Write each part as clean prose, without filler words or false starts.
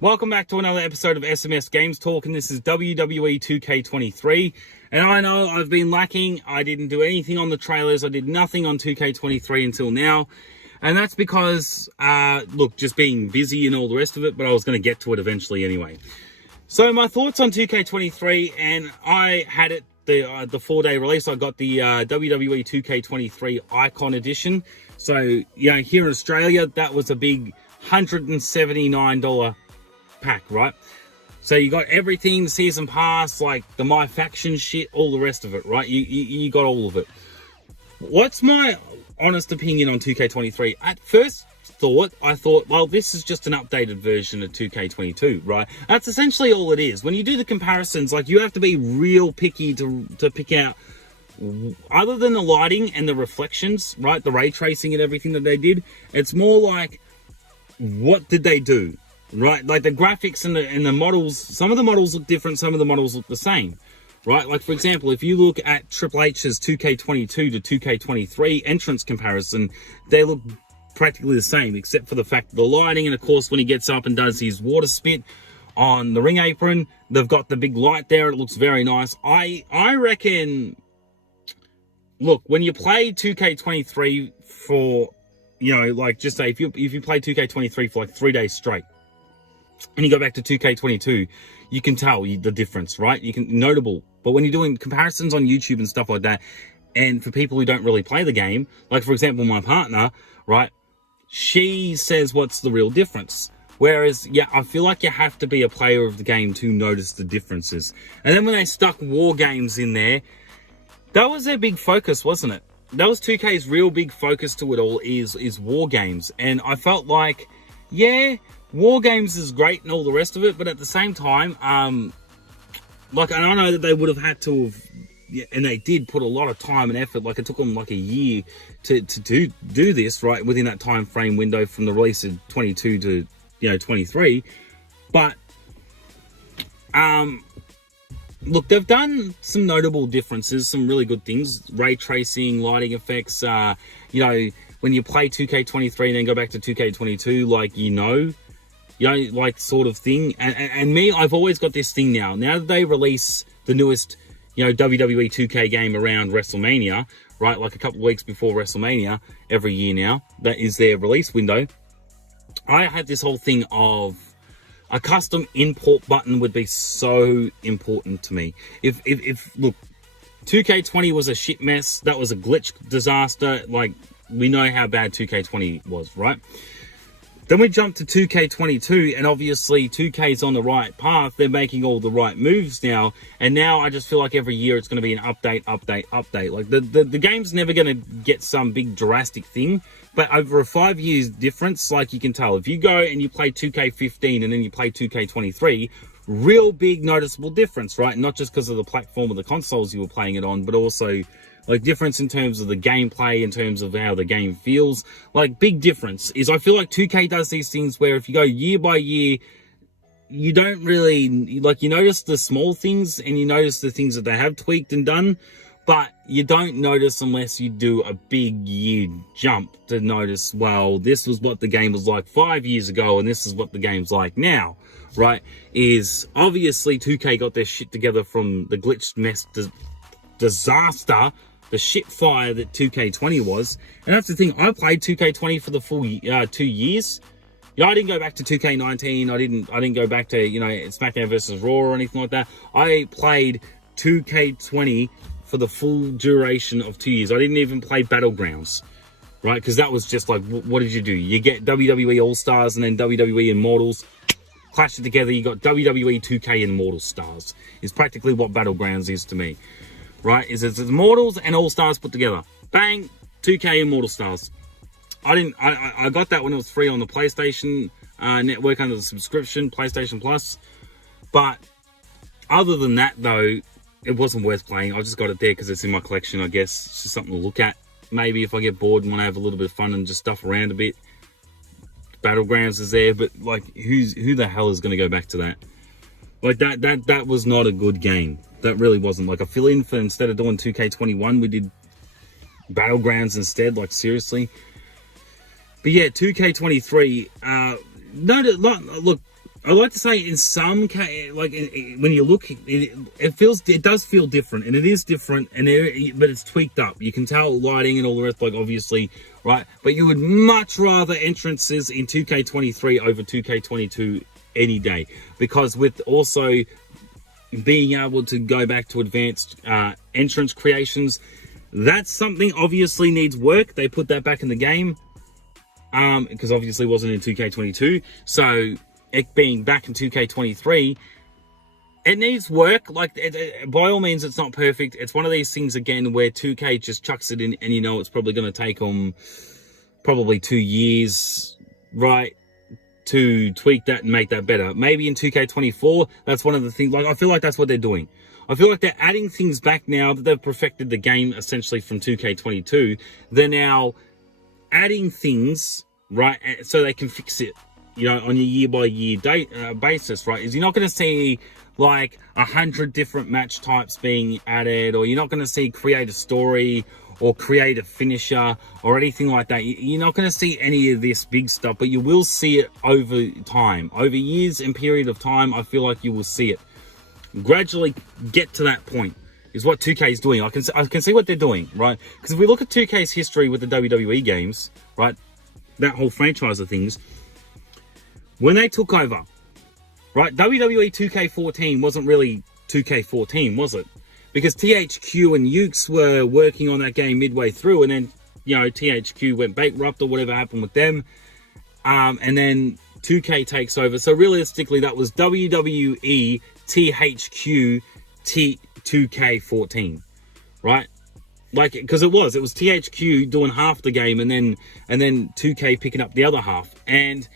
Welcome back to another episode of SMS Games Talk, and this is WWE 2K23. And I know I've been lacking. I didn't do anything on the trailers. I did nothing on 2K23 until now. And that's because, look, just being busy and all the rest of it, but I was going to get to it eventually anyway. So my thoughts on 2K23, and I had it the 4-day release. I got the WWE 2K23 Icon Edition. So, you know, here in Australia, that was a big $179 pack, right? So you got everything, season pass, like the My Faction shit, all the rest of it, right? You got all of it. What's my honest opinion on 2K23? At first thought, I thought, well, this is just an updated version of 2K22, right? That's essentially all it is. When you do the comparisons, like, you have to be real picky to pick out, other than the lighting and the reflections, right? The ray tracing and everything that they did, it's more like, what did they do? Right, like the graphics and the models, some of the models look different, some of the models look the same, right? Like, for example, if you look at Triple H's 2K22 to 2K23 entrance comparison, they look practically the same, except for the fact that the lighting, and of course when he gets up and does his water spit on the ring apron, they've got the big light there. It looks very nice. I reckon, look, when you play 2K23 for, you know, like, just say if you play 2K23 for like 3 days straight, and you go back to 2K22, you can tell the difference, right? You can, notable. But when you're doing comparisons on YouTube and stuff like that, and for people who don't really play the game, like, for example, my partner, right? She says, what's the real difference? Whereas, yeah, I feel like you have to be a player of the game to notice the differences. And then when they stuck war games in there, that was their big focus, wasn't it? That was 2K's real big focus to it all, is war games. And I felt like, yeah, war games is great and all the rest of it, but at the same time, like, and I know that they would have had to have, and they did put a lot of time and effort. Like, it took them like a year to do this, right, within that time frame window from the release of 22 to, you know, 23. But look, they've done some notable differences, some really good things, ray tracing, lighting effects. You know, when you play 2K23 and then go back to 2K22, like, you know, like, sort of thing. And me, I've always got this thing now that they release the newest, you know, WWE 2K game around WrestleMania, right? Like a couple of weeks before WrestleMania every year now. That is their release window. I had this whole thing of a custom import button would be so important to me. If look, 2K20 was a shit mess. That was a glitch disaster. Like, we know how bad 2K20 was, right? Then we jump to 2K22, and obviously 2K's on the right path. They're making all the right moves now, and now I just feel like every year it's going to be an update. Like, the game's never going to get some big drastic thing, but over a 5 years difference, like, you can tell. If you go and you play 2K15 and then you play 2K23, real big noticeable difference, right? Not just because of the platform of the consoles you were playing it on, but also, like, difference in terms of the gameplay, in terms of how the game feels. Like, big difference is, I feel like 2K does these things where if you go year by year, you don't really, like, you notice the small things and you notice the things that they have tweaked and done, but you don't notice unless you do a big year jump to notice, well, this was what the game was like 5 years ago and this is what the game's like now, right? Is obviously 2K got their shit together from the glitched mess disaster, the shit fire that 2K20 was. And that's the thing, I played 2K20 for the full 2 years. You know, I didn't go back to 2K19. I didn't go back to, you know, SmackDown versus Raw or anything like that. I played 2K20 for the full duration of 2 years. I didn't even play Battlegrounds, right? Because that was just like, what did you do? You get WWE All-Stars and then WWE Immortals, clash it together, you got WWE 2K Immortal Stars. Is practically what Battlegrounds is to me. Right, it's Immortals and All-Stars put together. Bang, 2K Immortal Stars. I got that when it was free on the PlayStation network under the subscription, PlayStation Plus. But other than that, though, it wasn't worth playing. I just got it there because it's in my collection, I guess. It's just something to look at. Maybe if I get bored and want to have a little bit of fun and just stuff around a bit. Battlegrounds is there, but, like, who the hell is going to go back to that? Like, that was not a good game. That really wasn't. Like, a fill-in for, instead of doing 2K21, we did Battlegrounds instead. Like, seriously. But yeah, 2K23, look, I like to say in some case, like when you look, it does feel different, and it is different, but it's tweaked up. You can tell lighting and all the rest, like obviously, right? But you would much rather entrances in 2K23 over 2K22 any day, because with also being able to go back to advanced entrance creations, that's something obviously needs work. They put that back in the game, because obviously it wasn't in 2K22, so it being back in 2K23, it needs work. Like, by all means, it's not perfect. It's one of these things, again, where 2K just chucks it in, and you know it's probably going to take them probably 2 years, right, to tweak that and make that better. Maybe in 2K24, that's one of the things. Like, I feel like that's what they're doing. I feel like they're adding things back now that they've perfected the game, essentially, from 2K22. They're now adding things, right, so they can fix it, you know, on a year-by-year basis, right? Is you're not going to see like 100 different match types being added, or you're not going to see create a story or create a finisher or anything like that. You're not going to see any of this big stuff, but you will see it over time, over years and period of time. I feel like you will see it gradually get to that point. Is what 2K is doing. I can see what they're doing, right? Because if we look at 2K's history with the WWE games, right, that whole franchise of things, when they took over, right, WWE 2K14 wasn't really 2K14, was it? Because THQ and Ukes were working on that game midway through, and then, you know, THQ went bankrupt or whatever happened with them, and then 2K takes over. So realistically, that was WWE THQ 2K14, right? Like, because it was THQ doing half the game, and then 2K picking up the other half. And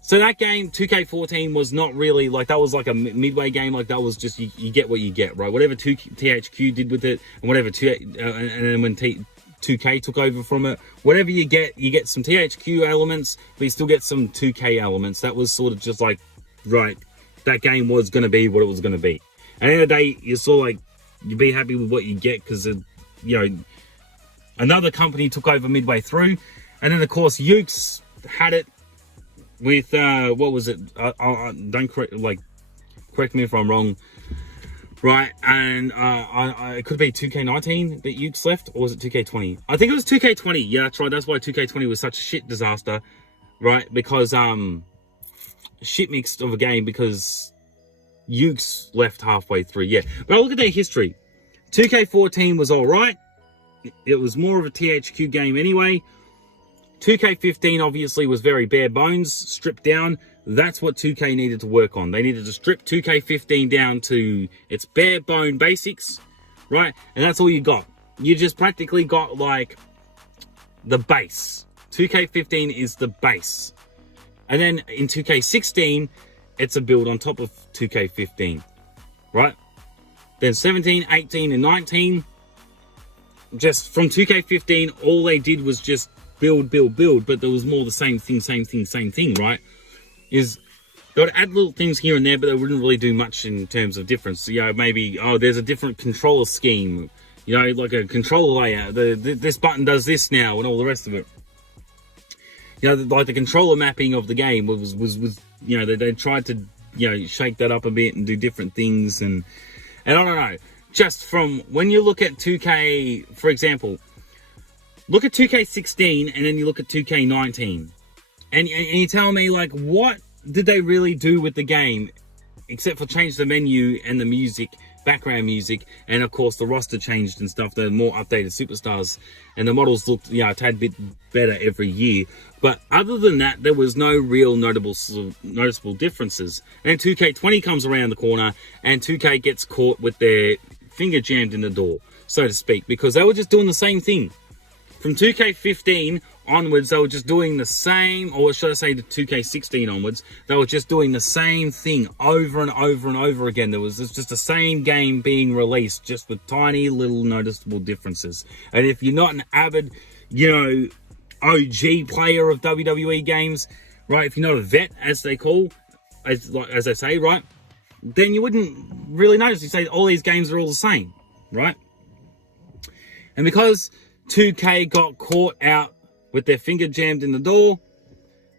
so that game, 2K14, was not really, like, that was like a midway game. Like, that was just, you get what you get, right? Whatever THQ did with it, and whatever, and then when 2K took over from it, whatever you get some THQ elements, but you still get some 2K elements. That was sort of just like, right, that game was going to be what it was going to be. At the end of the day, you're sort of like, you be happy with what you get, because, you know, another company took over midway through, and then, of course, Ukes had it with, what was it? Don't correct me if I'm wrong, right? And it could be 2K19 that Ukes left, or was it 2K20? I think it was 2K20. Yeah, that's right. That's why 2K20 was such a shit disaster, right? Because shit mixed of a game, because Ukes left halfway through. Yeah, but look at their history. 2K14 was all right. It was more of a THQ game anyway. 2K15 obviously was very bare bones, stripped down. That's what 2K needed to work on. They needed to strip 2K15 down to its bare bone basics, right? And that's all you got. You just practically got like the base. 2K15 is the base. And then in 2K16, it's a build on top of 2K15, right? Then 17, 18, and 19, just from 2K15, all they did was just build, but there was more the same thing, right? Is they would add little things here and there, but they wouldn't really do much in terms of difference. You know, maybe, oh, there's a different controller scheme, you know, like a controller layout. This button does this now, and all the rest of it. You know, like the controller mapping of the game was you know, they tried to, you know, shake that up a bit and do different things, and I don't know. Just from when you look at 2K, for example, look at 2K16 and then you look at 2K19, and you tell me, like, what did they really do with the game except for change the menu and the music, background music, and of course the roster changed and stuff. The more updated superstars and the models looked, you know, a tad bit better every year. But other than that, there was no real noticeable differences. And 2K20 comes around the corner, and 2K gets caught with their finger jammed in the door, so to speak, because they were just doing the same thing. From 2K15 onwards, they were just doing the same, or should I say to 2K16 onwards, they were just doing the same thing over and over and over again. It's just the same game being released, just with tiny little noticeable differences. And if you're not an avid, you know, OG player of WWE games, right, if you're not a vet, as they say, right, then you wouldn't really notice. You say all these games are all the same, right? And because 2K got caught out with their finger jammed in the door,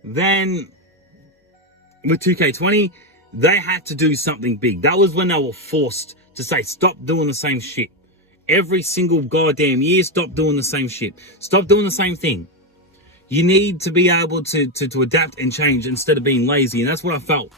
then with 2K20, they had to do something big. That was when they were forced to say, stop doing the same shit. Every single goddamn year, stop doing the same shit. Stop doing the same thing. You need to be able to adapt and change instead of being lazy. And that's what I felt.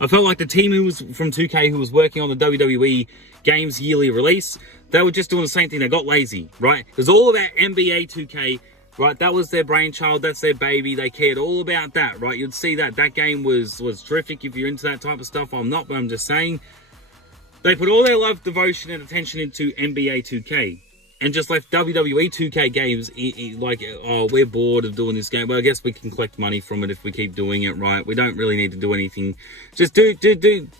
I felt like the team who was from 2K who was working on the WWE games yearly release, they were just doing the same thing. They got lazy, right? It was all about NBA 2K, right? That was their brainchild. That's their baby. They cared all about that, right? You'd see that. That game was terrific if you're into that type of stuff. I'm not, but I'm just saying. They put all their love, devotion, and attention into NBA 2K. And just left WWE 2K games like, oh, we're bored of doing this game. Well, I guess we can collect money from it if we keep doing it, right? We don't really need to do anything. Just do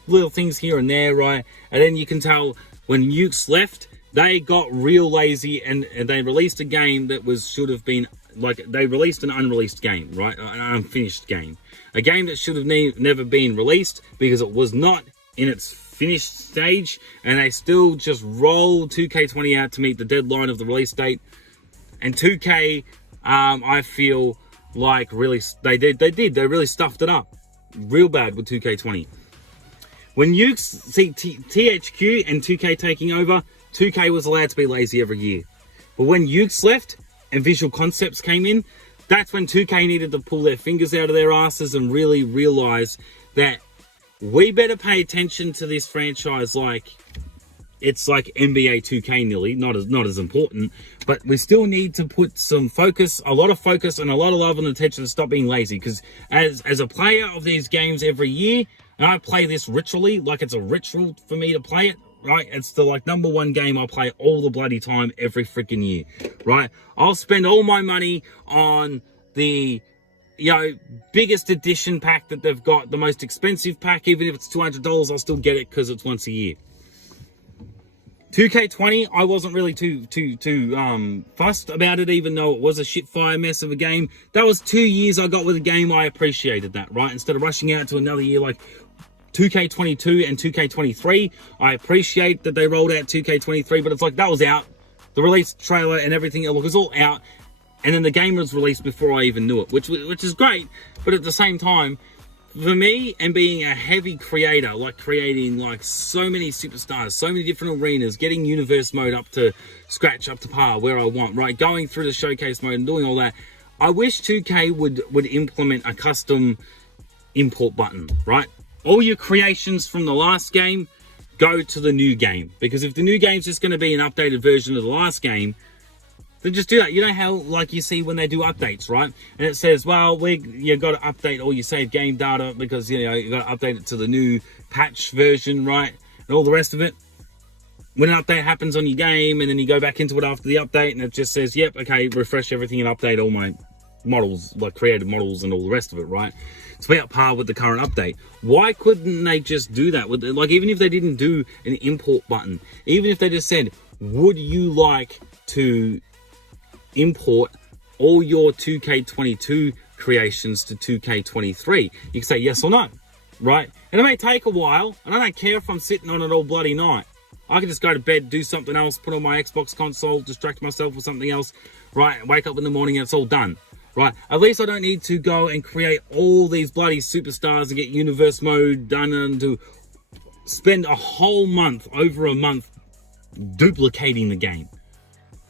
little things here and there, right? And then you can tell when Nukes left, they got real lazy and they released a game that should have been, like, they released an unreleased game, right? An unfinished game. A game that should have never been released because it was not in its finished stage, and they still just rolled 2K20 out to meet the deadline of the release date. And 2K, I feel like really they really stuffed it up real bad with 2K20. When Nukes see THQ and 2K taking over, 2K was allowed to be lazy every year. But when Nukes left and Visual Concepts came in, that's when 2K needed to pull their fingers out of their asses and really realize that we better pay attention to this franchise like it's like NBA 2K nearly, not as important, but we still need to put some focus, a lot of focus and a lot of love and attention to stop being lazy. Because as a player of these games every year, and I play this ritually, like it's a ritual for me to play it, right? It's the like #1 game I play all the bloody time every freaking year, right? I'll spend all my money on the biggest edition pack that they've got, the most expensive pack. Even if it's $200, I'll still get it because it's once a year. 2K20, I wasn't really too fussed about it, even though it was a shit fire mess of a game. That was 2 years I got with a game. I appreciated that, right? Instead of rushing out to another year like 2K22 and 2K23, I appreciate that they rolled out 2K23, but it's like that was out. The release trailer and everything, it was all out. And then the game was released before I even knew it, which is great. But at the same time, for me, and being a heavy creator, like creating like so many superstars, so many different arenas, getting universe mode up to scratch, up to par where I want, right? Going through the showcase mode and doing all that. I wish 2K would implement a custom import button, right? All your creations from the last game go to the new game. Because if the new game's just going to be an updated version of the last game, then just do that. You know how, like, you see when they do updates, right? And it says, well, you got to update all your saved game data because, you got to update it to the new patch version, right? And all the rest of it. When an update happens on your game and then you go back into it after the update and it just says, yep, okay, refresh everything and update all my models, like created models and all the rest of it, right? To be at par with the current update. Why couldn't they just do that? Like, even if they didn't do an import button, even if they just said, would you like to import all your 2K22 creations to 2K23? You can say yes or no, right? And it may take a while, and I don't care if I'm sitting on it all bloody night. I can just go to bed, do something else, put on my Xbox console, distract myself with something else, right? Wake up in the morning and it's all done, right? At least I don't need to go and create all these bloody superstars and get universe mode done and to spend a whole month, over a month, duplicating the game.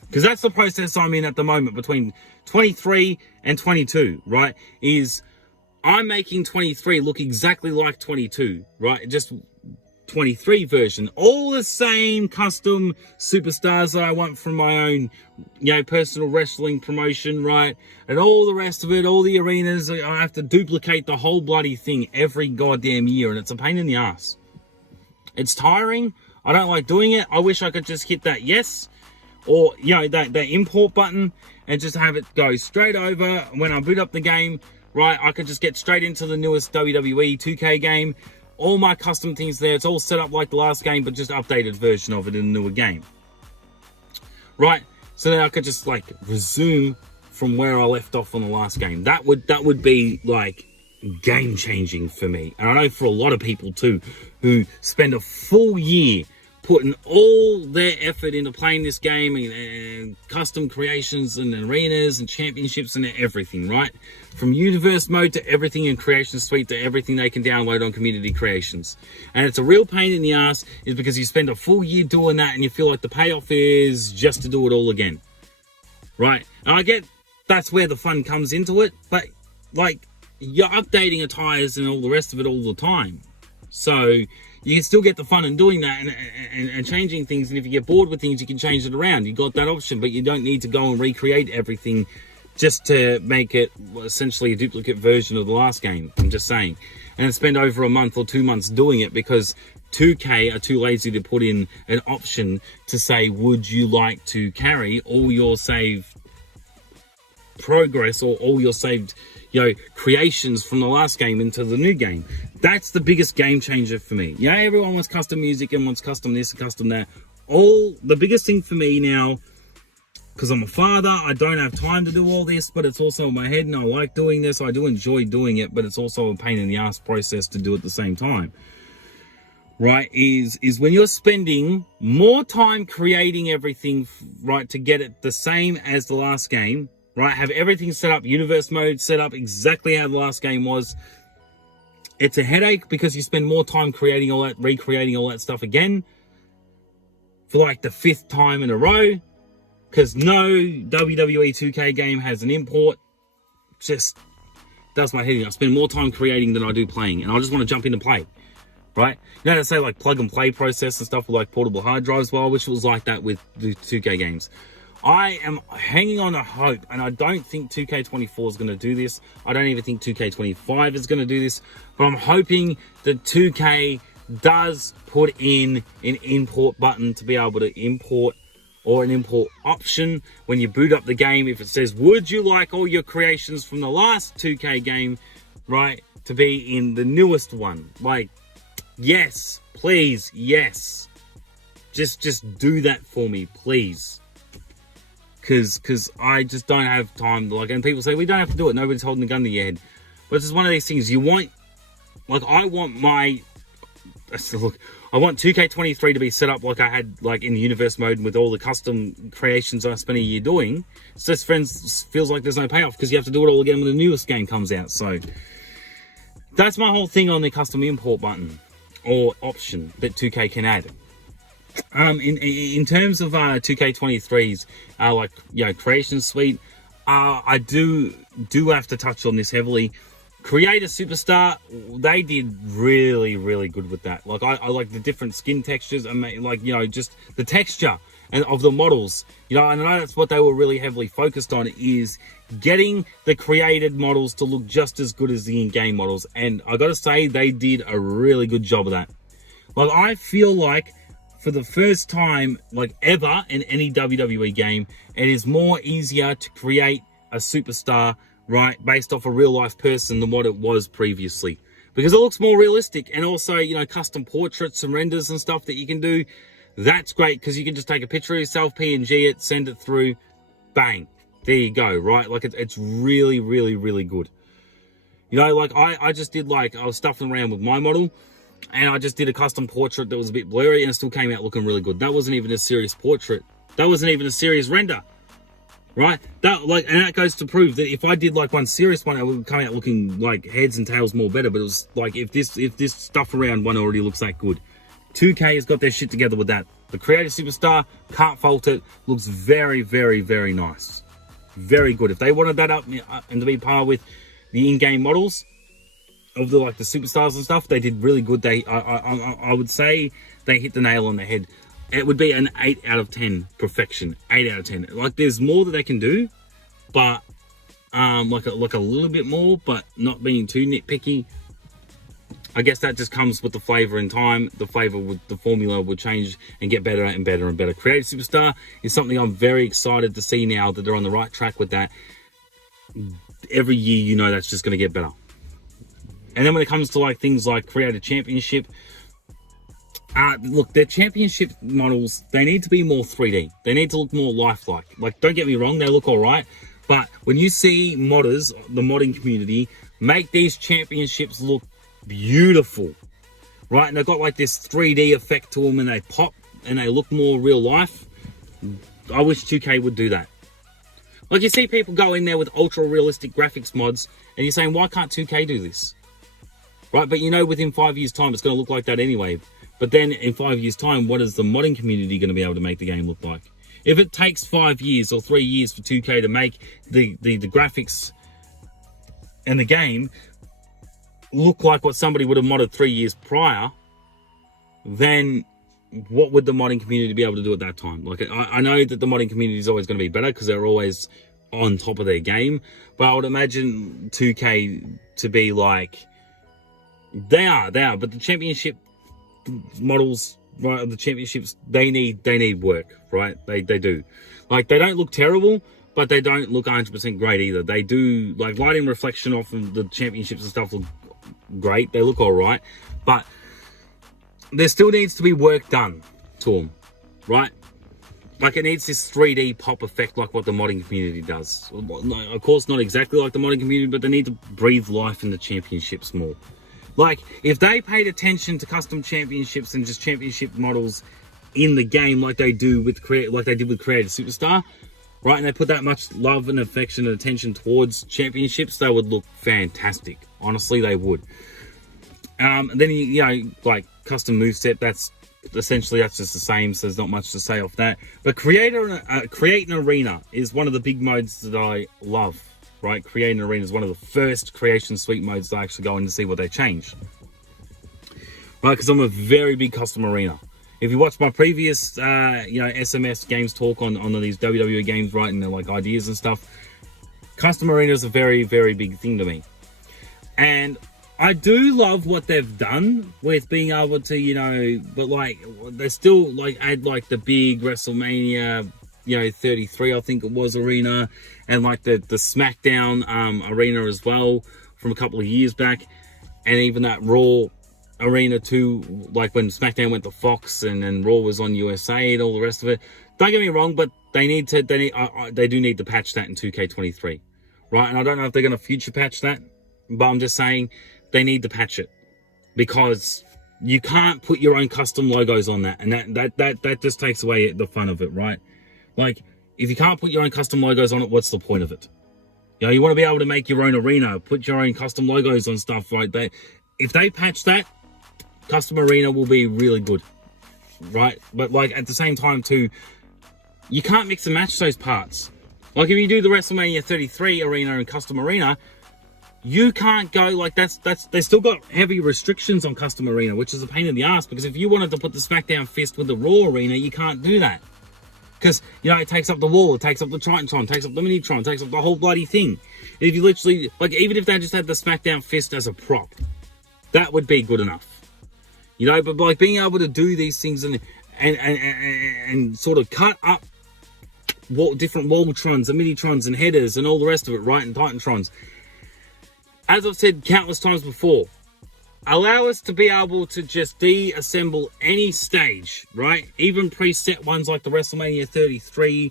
Because that's the process I'm in at the moment between 23 and 22, right? Is I'm making 23 look exactly like 22, right? Just 23 version. All the same custom superstars that I want from my own, personal wrestling promotion, right? And all the rest of it, all the arenas, I have to duplicate the whole bloody thing every goddamn year. And it's a pain in the ass. It's tiring. I don't like doing it. I wish I could just hit that yes. Or, that import button and just have it go straight over. When I boot up the game, right, I could just get straight into the newest WWE 2K game. All my custom things there. It's all set up like the last game, but just updated version of it in a newer game. Right? So then I could just, like, resume from where I left off on the last game. That would be, like, game-changing for me. And I know for a lot of people, too, who spend a full year putting all their effort into playing this game and custom creations and arenas and championships and everything, right? From universe mode to everything in Creation Suite to everything they can download on Community Creations. And it's a real pain in the ass is because you spend a full year doing that and you feel like the payoff is just to do it all again, right? And I get that's where the fun comes into it, but like you're updating attires and all the rest of it all the time. So you can still get the fun in doing that and changing things. And if you get bored with things, you can change it around. You got that option, but you don't need to go and recreate everything just to make it essentially a duplicate version of the last game. I'm just saying. And spend over a month or 2 months doing it because 2K are too lazy to put in an option to say, would you like to carry all your saved progress or all your saved creations from the last game into the new game. That's the biggest game changer for me. Yeah, everyone wants custom music and wants custom this and custom that. The biggest thing for me now, because I'm a father, I don't have time to do all this, but it's also in my head and I like doing this. I do enjoy doing it, but it's also a pain in the ass process to do at the same time. Right, is when you're spending more time creating everything, right, to get it the same as the last game, right, have everything set up, universe mode set up exactly how the last game was. It's a headache because you spend more time creating all that, recreating all that stuff again for like the 5th time in a row. Because no WWE 2K game has an import. Just does my head in. I spend more time creating than I do playing, and I just want to jump in and play. Right? You know, they say like plug and play process and stuff with like portable hard drives. Well, I wish it was like that with the 2K games. I am hanging on to hope, and I don't think 2K24 is going to do this. I don't even think 2K25 is going to do this, but I'm hoping that 2K does put in an import button to be able to import, or an import option when you boot up the game. If it says, would you like all your creations from the last 2K game, right, to be in the newest one? Like, yes, please, yes. Just do that for me, please. Because I just don't have time to, like, and people say, we don't have to do it. Nobody's holding a gun to your head. But it's just one of these things. You want, like, I want 2K23 to be set up like I had, like, in the universe mode with all the custom creations I spent a year doing. It's just feels like there's no payoff because you have to do it all again when the newest game comes out. So that's my whole thing on the custom import button or option that 2K can add. In terms of 2K23's Creation Suite, I do have to touch on this heavily. Create a Superstar, they did really, really good with that. Like I like the different skin textures and just the texture and of the models. And I know that's what they were really heavily focused on, is getting the created models to look just as good as the in-game models. And I got to say, they did a really good job of that. Like I feel like, for the first time, like ever in any WWE game, it is more easier to create a superstar, right, based off a real life person than what it was previously. Because it looks more realistic, and also, custom portraits and renders and stuff that you can do. That's great because you can just take a picture of yourself, PNG it, send it through, bang, there you go, right? Like it's really, really, really good. Like I just did, like, I was stuffing around with my model, and I just did a custom portrait that was a bit blurry, and it still came out looking really good. That wasn't even a serious portrait. That wasn't even a serious render, right? And that goes to prove that if I did like one serious one, it would come out looking like heads and tails more better. But it was like, if this stuff around one already looks that good, 2K has got their shit together with that. The Creative Superstar, can't fault it. Looks very, very, very nice. Very good. If they wanted that up and to be par with the in-game models of the superstars and stuff, they did really good. I would say they hit the nail on the head. It would be an 8 out of 10 perfection. 8 out of 10. Like, there's more that they can do, but like a little bit more, but not being too nitpicky. I guess that just comes with the flavor in time. The formula would change and get better and better and better. Creative Superstar is something I'm very excited to see now that they're on the right track with that. Every year, that's just going to get better. And then when it comes to things like Creative Championship, look, their championship models, they need to be more 3D. They need to look more lifelike. Like, don't get me wrong, they look all right. But when you see modders, the modding community, make these championships look beautiful, right? And they've got like this 3D effect to them, and they pop and they look more real life, I wish 2K would do that. Like, you see people go in there with ultra realistic graphics mods, and you're saying, why can't 2K do this? Right, but you know within 5 years' time it's going to look like that anyway. But then in 5 years' time, what is the modding community going to be able to make the game look like? If it takes 5 years or 3 years for 2K to make the graphics and the game look like what somebody would have modded 3 years prior, then what would the modding community be able to do at that time? Like, I know that the modding community is always going to be better because they're always on top of their game, but I would imagine 2K to be like, they are, but the championship models, right, the championships, they need work, right? They do. Like, they don't look terrible, but they don't look 100% great either. They do, like, lighting reflection off of the championships and stuff look great. They look all right, but there still needs to be work done to them, right? Like, it needs this 3D pop effect like what the modding community does. Of course, not exactly like the modding community, but they need to breathe life in the championships more. Like, if they paid attention to custom championships and just championship models in the game like they do with like they did with Creator Superstar, right, and they put that much love and affection and attention towards championships, they would look fantastic. Honestly, they would. Then, you know, like custom moveset, that's just the same, so there's not much to say off that. But Create an Arena is one of the big modes that I love. Right, Create an Arena is one of the first Creation Suite modes that I actually go in to see what they changed. Right, because I'm a very big custom arena. If you watch my previous, SMS games talk on these WWE games, right, and they're like ideas and stuff, custom arena is a very, very big thing to me. And I do love what they've done with being able to, but like, they still like add like the big WrestleMania, 33, I think it was, arena, and like the SmackDown arena as well from a couple of years back, and even that Raw arena too, like when SmackDown went to Fox and Raw was on USA and all the rest of it. Don't get me wrong, but they do need to patch that in 2K23, right? And I don't know if they're going to future patch that, but I'm just saying they need to patch it, because you can't put your own custom logos on that, and that just takes away the fun of it, right? Like, if you can't put your own custom logos on it, what's the point of it? You want to be able to make your own arena, put your own custom logos on stuff like that. If they patch that, custom arena will be really good, right? But like, at the same time too, you can't mix and match those parts. Like, if you do the WrestleMania 33 arena and custom arena, you can't go like they still got heavy restrictions on custom arena, which is a pain in the ass, because if you wanted to put the SmackDown fist with the Raw arena, you can't do that. Because, it takes up the wall, it takes up the Titantron, takes up the Minitron, takes up the whole bloody thing. If you literally, like, even if they just had the SmackDown fist as a prop, that would be good enough. But like, being able to do these things and sort of cut up different Walltrons and Minitrons and headers and all the rest of it, right, and Titantrons. As I've said countless times before, allow us to be able to just deassemble any stage, right? Even preset ones like the WrestleMania 33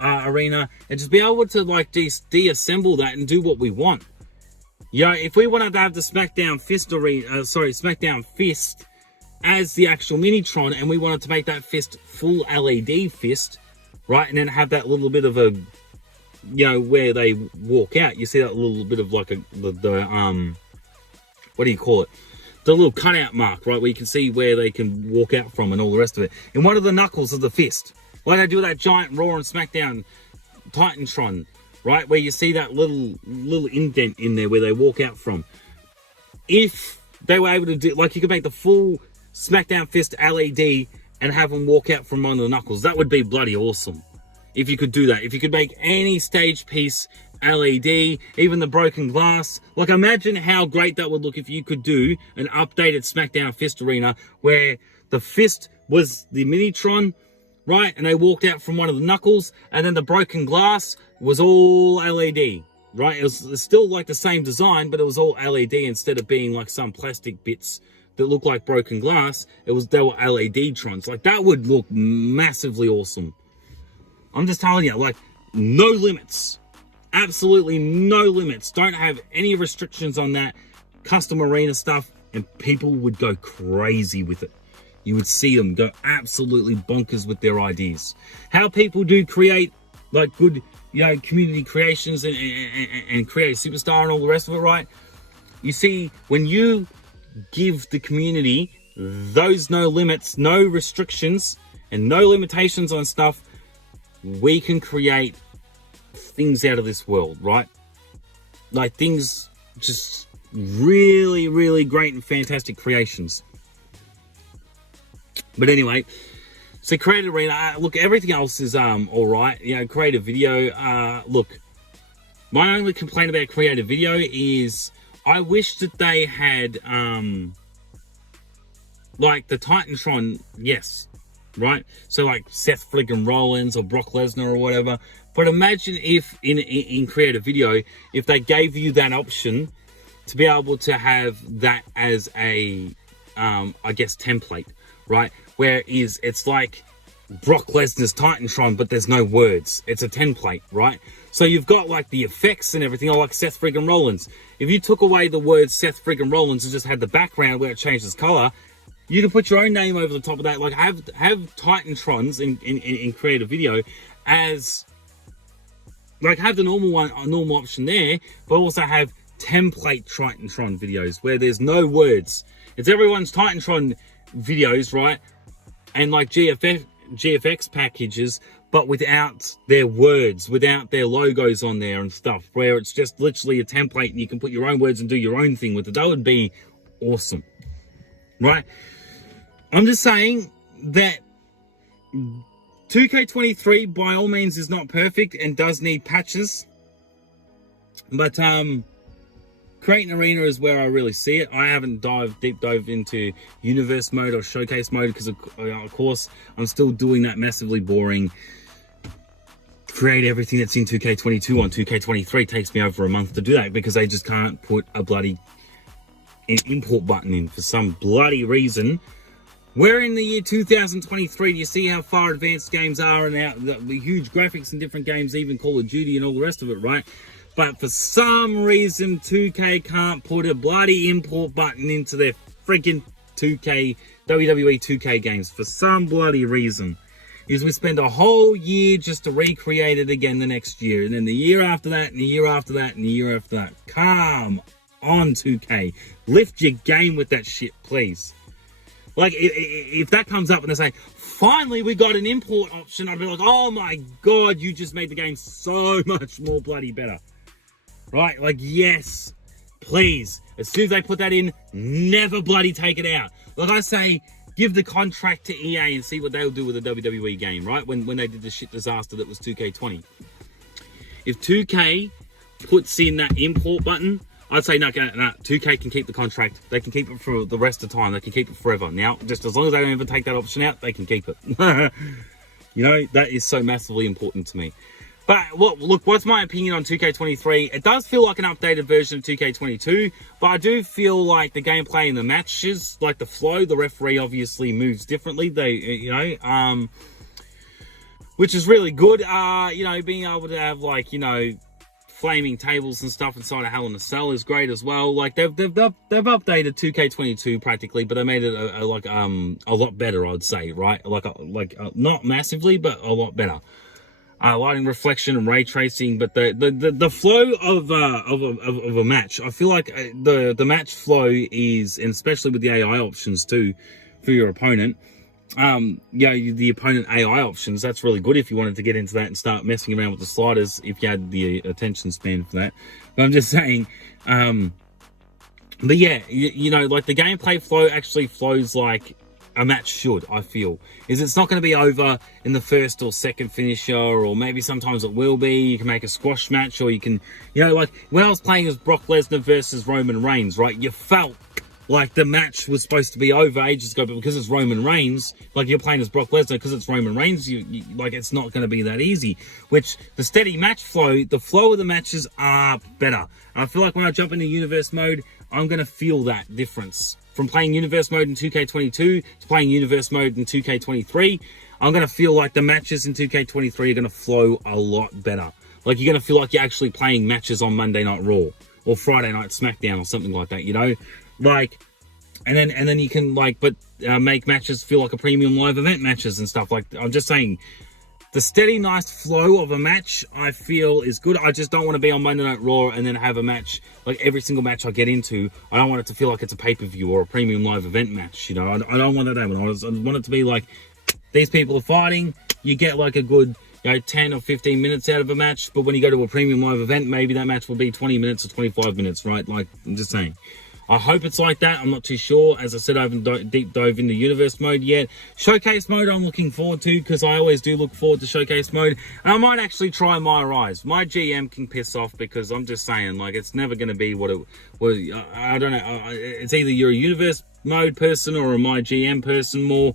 arena, and just be able to like deassemble that and do what we want. If we wanted to have the SmackDown Fist arena, SmackDown Fist as the actual Minitron, and we wanted to make that fist full LED fist, right? And then have that little bit of a, where they walk out, you see that little bit of like what do you call it? The little cutout mark, right, where you can see where they can walk out from and all the rest of it. And one of the knuckles of the fist, like they do that giant Raw and SmackDown Titantron, right, where you see that little indent in there where they walk out from. If they were able to do, like, you could make the full SmackDown fist LED and have them walk out from one of the knuckles, that would be bloody awesome. If you could do that, if you could make any stage piece LED, even the broken glass. Like, imagine how great that would look if you could do an updated SmackDown Fist Arena where the fist was the Minitron, right? And they walked out from one of the knuckles, and then the broken glass was all LED, right? It was still like the same design, but it was all LED instead of being like some plastic bits that look like broken glass. They were LED trons. Like, that would look massively awesome. I'm just telling you, like, no limits. Absolutely no limits. Don't have any restrictions on that custom arena stuff, and people would go crazy with it. you would see them go absolutely bonkers with their ideas. How people do create like good, community creations and create a superstar and all the rest of it, right? You see, when you give the community those no limits, no restrictions, and no limitations on stuff, we can create things out of this world, right? Like things, just really, really great and fantastic creations. But anyway, so Creative Arena, look, everything else is all right. Creative Video, look, my only complaint about Creative Video is I wish that they had like the Titantron, yes, right? So like Seth friggin' Rollins or Brock Lesnar or whatever. But imagine if in Creative Video, if they gave you that option to be able to have that as a, I guess, template, right? Where it's like Brock Lesnar's Titantron, but there's no words. It's a template, right? So you've got like the effects and everything, like Seth friggin' Rollins. If you took away the word Seth friggin' Rollins and just had the background where it changes color, you can put your own name over the top of that. Like have Titantrons in Creative Video as like have the normal one, a normal option there, but also have template Titantron videos where there's no words. It's everyone's Titantron videos, right? And like GFX packages, but without their words, without their logos on there and stuff, where it's just literally a template and you can put your own words and do your own thing with it. That would be awesome, right? I'm just saying that 2K23 by all means is not perfect and does need patches, but Creating Arena is where I really see it. I haven't deep dove into universe mode or showcase mode because of course I'm still doing that massively boring create everything that's in 2K22 on 2K23. Takes me over a month to do that because they just can't put a bloody import button in for some bloody reason. We're in the year 2023. Do you see how far advanced games are and the huge graphics in different games, even Call of Duty and all the rest of it, right? But for some reason, 2K can't put a bloody import button into their freaking 2K, WWE 2K games for some bloody reason. Is we spend a whole year just to recreate it again the next year. And then the year after that, and the year after that, and the year after that. Come on, 2K. Lift your game with that shit, please. Like, if that comes up and they say, finally we got an import option, I'd be like, oh my god, you just made the game so much more bloody better. Right? Like, yes, please. As soon as they put that in, never bloody take it out. Like I say, give the contract to EA and see what they'll do with a WWE game, right? When they did the shit disaster that was 2K20. If 2K puts in that import button, I'd say, no, 2K can keep the contract. They can keep it for the rest of the time. They can keep it forever. Now, just as long as they don't ever take that option out, they can keep it. That is so massively important to me. But, look, what's my opinion on 2K23? It does feel like an updated version of 2K22, but I do feel like the gameplay in the matches, like the flow, the referee obviously moves differently. Which is really good. Being able to have, flaming tables and stuff inside of Hell in a Cell is great as well. Like they've updated 2K22 practically, but they made it a lot better, I'd say, right? Not massively, but a lot better. Lighting, reflection, and ray tracing, but the flow of a match, I feel like the match flow is, and especially with the AI options too, for your opponent. The opponent AI options, that's really good if you wanted to get into that and start messing around with the sliders, if you had the attention span for that. But I'm just saying, but yeah, like the gameplay flow actually flows like a match should, I feel. It's not going to be over in the first or second finisher, or maybe sometimes it will be. You can make a squash match, or you can, like when I was playing as Brock Lesnar versus Roman Reigns, right, you felt like the match was supposed to be over ages ago, but because it's Roman Reigns, like you're playing as Brock Lesnar, because it's Roman Reigns, you like it's not going to be that easy. Which the steady match flow, the flow of the matches are better. And I feel like when I jump into universe mode, I'm going to feel that difference. From playing universe mode in 2K22 to playing universe mode in 2K23, I'm going to feel like the matches in 2K23 are going to flow a lot better. Like you're going to feel like you're actually playing matches on Monday Night Raw or Friday Night SmackDown or something like that, Like, And then you can make matches feel like a premium live event matches and stuff. Like, I'm just saying, the steady, nice flow of a match, I feel, is good. I just don't want to be on Monday Night Raw and then have a match, like every single match I get into, I don't want it to feel like it's a pay-per-view or a premium live event match, you know. I don't want that to happen. I want it to be like, these people are fighting, you get like a good, 10 or 15 minutes out of a match, but when you go to a premium live event, maybe that match will be 20 minutes or 25 minutes, right? Like, I'm just saying. I hope it's like that. I'm not too sure. As I said, I haven't deep dove into universe mode yet. Showcase mode I'm looking forward to, because I always do look forward to showcase mode. And I might actually try My Rise. My GM can piss off, because I'm just saying, like, it's never going to be what it was. I don't know. It's either you're a universe mode person or a My GM person more.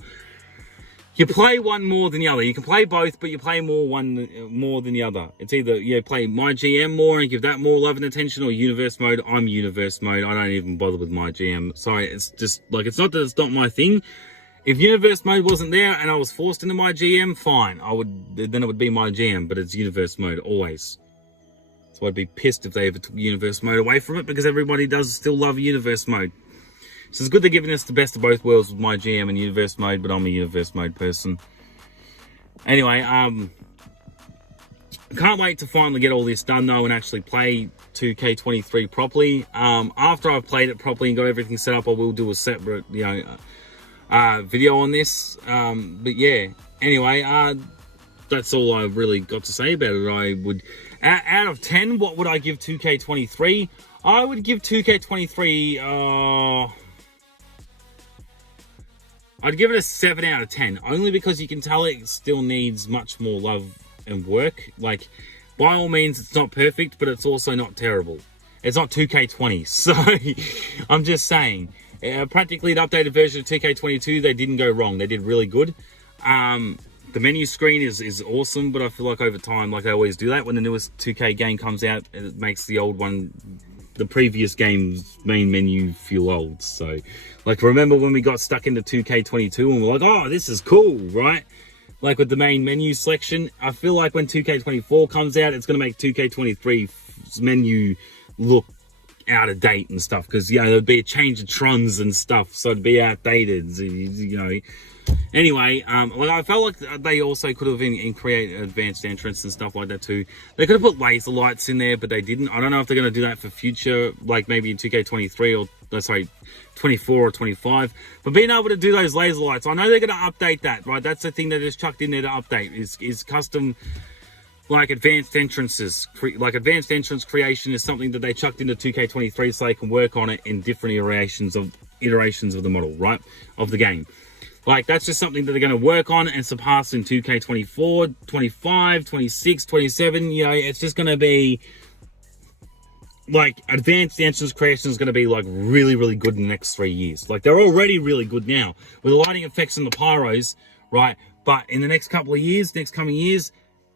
You play one more than the other. You can play both, but you play one more than the other. It's either you play My GM more and give that more love and attention, or universe mode. I'm universe mode. I don't even bother with My GM. Sorry, it's just like, it's not that it's not my thing. If universe mode wasn't there and I was forced into My GM, fine. Then it would be My GM, but it's universe mode always. So I'd be pissed if they ever took universe mode away from it, because everybody does still love universe mode. So it's good they're giving us the best of both worlds with My GM and universe mode, but I'm a universe mode person. Anyway, can't wait to finally get all this done though and actually play 2K23 properly. After I've played it properly and got everything set up, I will do a separate, video on this. But yeah, anyway, that's all I really got to say about it. I would, out of 10, what would I give 2K23? I would give 2K23, I'd give it a 7 out of 10, only because you can tell it still needs much more love and work. Like, by all means, it's not perfect, but it's also not terrible. It's not 2K20, so I'm just saying. Practically an updated version of 2K22, they didn't go wrong. They did really good. The menu screen is awesome, but I feel like over time, like I always do that, when the newest 2K game comes out, it makes the old one, the previous game's main menu, feel old. So, like, remember when we got stuck into 2K22 and we're like, oh, this is cool, right? Like with the main menu selection, I feel like when 2K24 comes out, it's going to make 2K23's menu look out of date and stuff, because, there'd be a change of trons and stuff, so it'd be outdated, Anyway, I felt like they also could have created advanced entrance and stuff like that too. They could have put laser lights in there, but they didn't. I don't know if they're going to do that for future, like maybe in 2K23 or, 24 or 25. But being able to do those laser lights, I know they're going to update that, right? That's the thing they just chucked in there to update, is custom, like, advanced entrances. Like, advanced entrance creation is something that they chucked into 2K23 so they can work on it in different iterations of the model, right? Of the game. Like, that's just something that they're going to work on and surpass in 2K24, 25, 26, 27. It's just going to be, like, advanced entrance creation is going to be, like, really, really good in the next 3 years. Like, they're already really good now with the lighting effects and the pyros, right? But in the next couple of years, next coming years,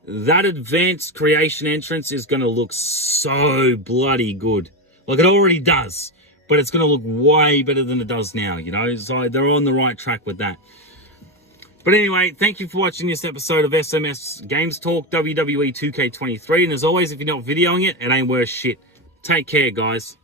that advanced creation entrance is going to look so bloody good. Like, it already does. But it's going to look way better than it does now, So they're on the right track with that. But anyway, thank you for watching this episode of SMS Games Talk WWE 2K23. And as always, if you're not videoing it, it ain't worth shit. Take care, guys.